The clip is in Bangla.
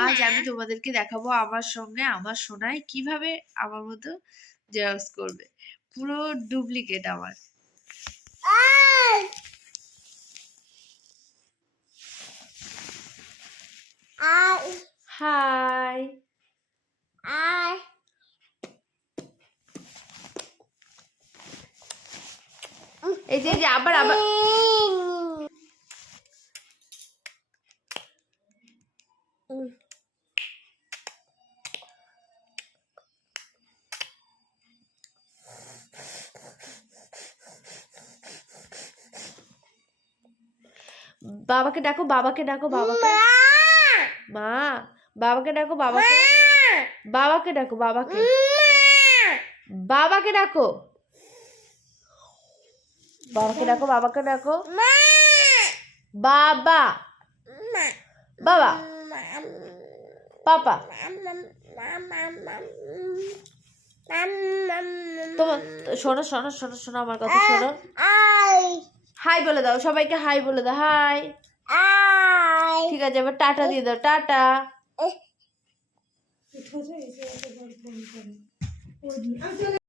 আজ আমি তোমাদেরকে দেখাবো আমার সঙ্গে আমার সোনাই কিভাবে আমার মতো জেরক্স করবে, পুরো ডুপ্লিকেট আমার। হাই এই যে আবার আবার বাবাকে ডাকো, বাবাকে ডাকো, বাবাকে মা, বাবাকে ডাকো, বাবাকে বাবাকে ডাকো, বাবাকে বাবাকে ডাকো, বাবাকে ডাকো, বাবাকে ডাকো, বাবা বাবা পাপা। তোমার শোনো শোনো শোনো শোনো আমার কথা শোনো। হাই বলে দাও সবাইকে, হাই বলে দাও, হাই। ঠিক আছে, এবার টাটা দিয়ে দাও, টাটা।